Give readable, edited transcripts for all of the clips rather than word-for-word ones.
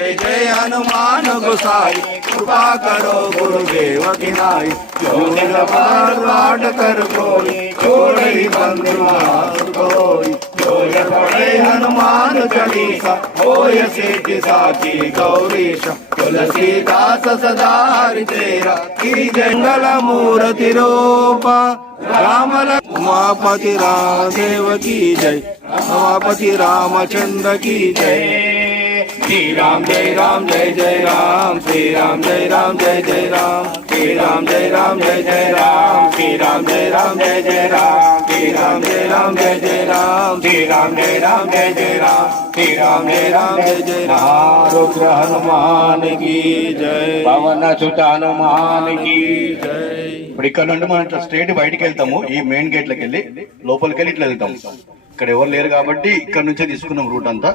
जय जय हनुमान गोसाई कृपा करो गुरुदेव की नाई। जो निरपाठ कर कोई छोड़े बंधु कोई। जो पढ़े हनुमान चालीसा होय सिद्धि साखी गौरीश। तुलसीदास सदा तेरा की जंगल मूर्ति रूपा। राम उमापति राम देव की जय। उमापति रामचंद्र की जय। श्री राम जय राम जय जय राम। श्री राम जय राम जय जय राम। श्री राम जय राम जय जय राम। श्री राम जय राम जय जय राम। श्री राम जय राम जय जय राम। श्री राम जय राम जय जय राम। श्री राम जय राम जय जय राम। रुद्र हनुमान की जय। పవన సుత హనుమాన్ కి జై। ఇప్పుడు ఇక్కడ నుండి మనం ఇట్లా స్ట్రేట్ బయటికి వెళ్తాము. ఈ మెయిన్ గేట్ లకి వెళ్ళి లోపలికి వెళ్ళి ఇట్లా వెళ్తాం. ఇక్కడ ఎవరు లేరు కాబట్టి ఇక్కడ నుంచే తీసుకున్నాం రూట్ అంతా.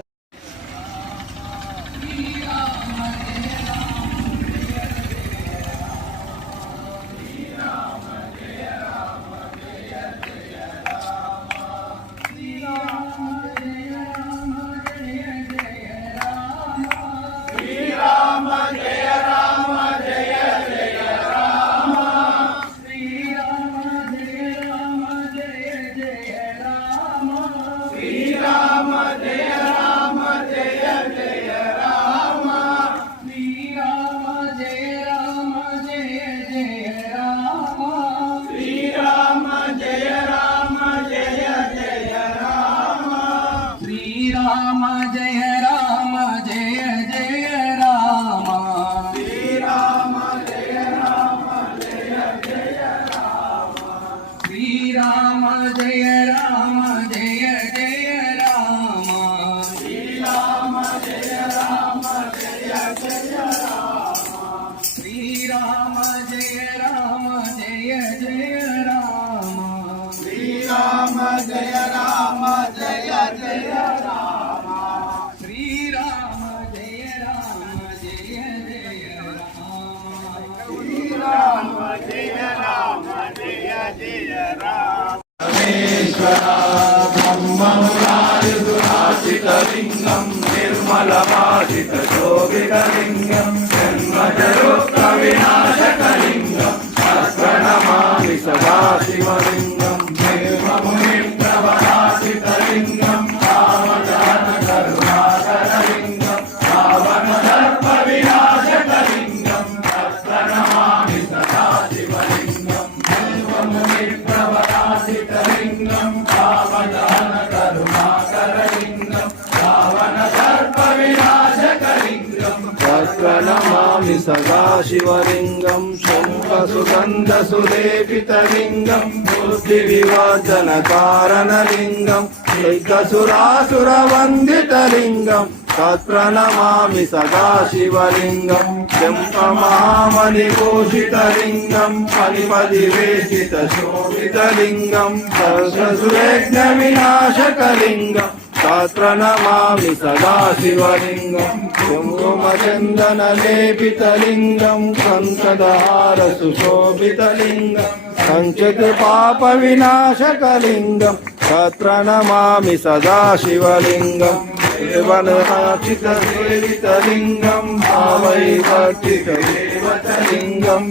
ब्रह्ममुरारिसुराचितलिङ्गं निर्मलमादितशोभितलिङ्गं जन्मजरोक्तविनाशकलिङ्गं प्रणमामि सदाशिवलिङ्गं। निर्ममुनिप्रवराचितलिङ्गं पावनकरुणाकरलिङ्गं पावनदर्पविनाशकलिङ्गं प्रणमामि सदाशिवलिङ्गं। निर्ममुनिप्रवराचितलिङ्गं प्रणमामि सदाशिवलिङ्गं। शङ्खसुगन्धसुलेपितलिङ्गं बुद्धिविवर्धनकारणलिङ्गं शैकसुरासुरवन्दितलिङ्गं तत्प्रणमामि सदाशिवलिङ्गं। चम्पमामणिभूषितलिङ्गं फणिपदिवेष्टितशोभितलिङ्गं सहस्रसुरयज्ञविनाशकलिङ्गं तत्प्रणमामि सदाशिवलिङ्गं। कुङ्कुमचन्दनलेपितलिङ्गं संसदहारसुशोभितलिङ्गं सञ्चितपापविनाशकलिङ्गं तत्प्रणमामि सदाशिवलिङ्गं। देवनाचितसेवितलिङ्गं भावैवर्तितदेवतलिङ्गं।